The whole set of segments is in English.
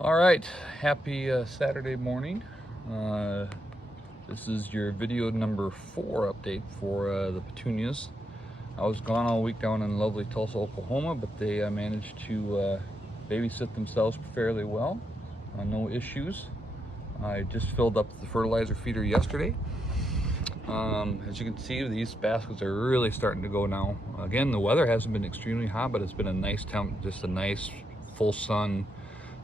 All right, happy Saturday morning. This is your video number 4 update for the petunias. I was gone all week down in lovely Tulsa, Oklahoma, but they managed to babysit themselves fairly well. No issues. I just filled up the fertilizer feeder yesterday. As you can see, these baskets are really starting to go now. Again, the weather hasn't been extremely hot, but it's been a nice temp, just a nice full sun.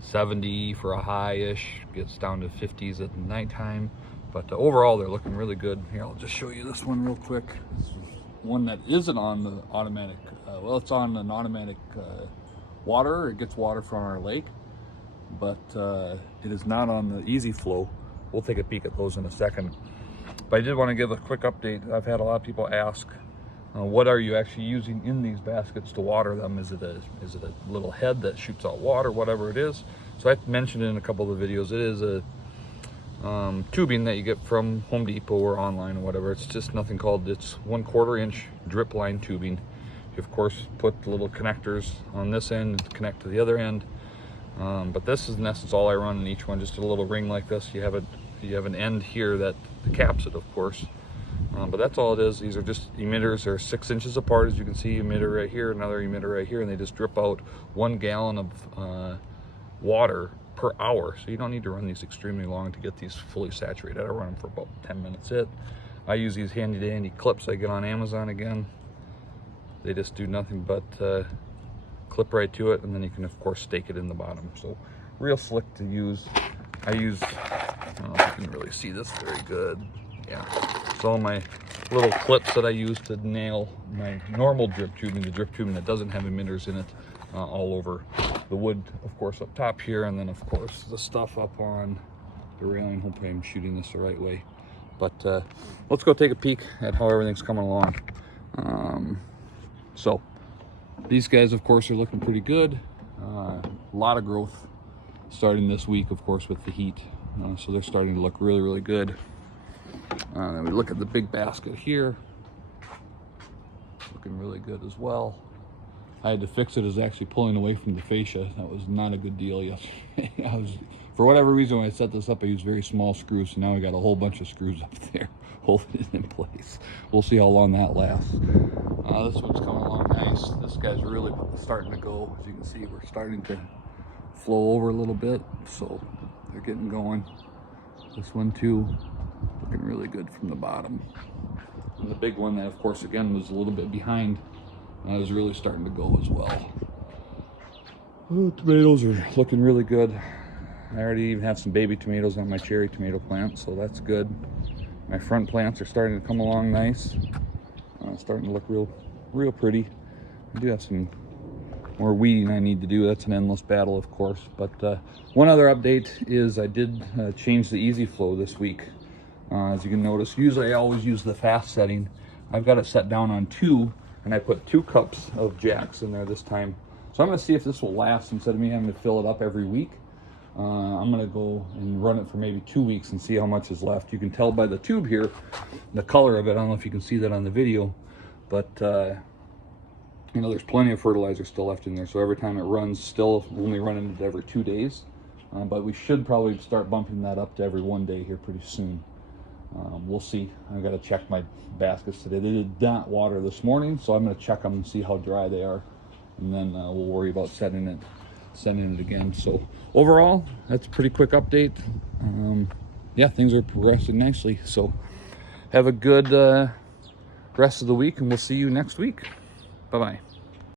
70 for a high-ish, gets down to 50s at nighttime, but overall they're looking really good. Here, I'll just show you this one real quick. This is one that isn't on the automatic, well, it's on an automatic water. It gets water from our lake, but it is not on the easy flow. We'll take a peek at those in a second. But I did want to give a quick update. I've had a lot of people ask, what are you actually using in these baskets to water them? Is it a little head that shoots out water, whatever it is? So I mentioned in a couple of the videos, it is a tubing that you get from Home Depot or online or whatever. It's just nothing called, it's 1/4 inch drip line tubing. You of course put the little connectors on this end and connect to the other end. But this is in essence all I run in each one, just a little ring like this. You have an end here that caps it, of course. But that's all it is. These are just emitters. They're 6 inches apart, as you can see. Emitter right here, another emitter right here, and they just drip out 1 gallon of water per hour. So you don't need to run these extremely long to get these fully saturated. I run them for about 10 minutes. I use these handy dandy clips I get on Amazon again. They just do nothing but clip right to it, and then you can of course stake it in the bottom. So real slick to use. I don't know if you can really see this very good. Yeah. All my little clips that I use to nail my normal drip tubing, the drip tubing that doesn't have emitters in it, all over the wood, of course, up top here, and then of course the stuff up on the railing. Hopefully I'm shooting this the right way. But let's go take a peek at how everything's coming along. So these guys, of course, are looking pretty good. A lot of growth starting this week, of course, with the heat. So they're starting to look really, really good. Then we look at the big basket here, looking really good as well. I had to fix it as actually pulling away from the fascia. That was not a good deal yesterday. For whatever reason, when I set this up, I used very small screws, so now I got a whole bunch of screws up there holding it in place. We'll see how long that lasts. This one's coming along nice. This guy's really starting to go. As you can see, we're starting to flow over a little bit, so they're getting going. This one too, looking really good from the bottom. And the big one that, of course, again, was a little bit behind, is really starting to go as well. Oh, tomatoes are looking really good. I already even have some baby tomatoes on my cherry tomato plant, so that's good. My front plants are starting to come along nice. Starting to look real pretty. I do have some more weeding I need to do. That's an endless battle, of course. But one other update is I did change the easy flow this week. As you can notice, usually I always use the fast setting. I've got it set down on 2, and I put 2 cups of Jacks in there this time. So I'm going to see if this will last instead of me having to fill it up every week. I'm going to go and run it for maybe 2 weeks and see how much is left. You can tell by the tube here, the color of it. I don't know if you can see that on the video, but you know, there's plenty of fertilizer still left in there. So every time it runs, still only running it every 2 days. But we should probably start bumping that up to every 1 day here pretty soon. We'll see. I've got to check my baskets today. They did not water this morning, so I'm going to check them and see how dry they are, and then we'll worry about sending it again. So overall, that's a pretty quick update. Yeah, things are progressing nicely. So have a good rest of the week, and we'll see you next week. Bye-bye.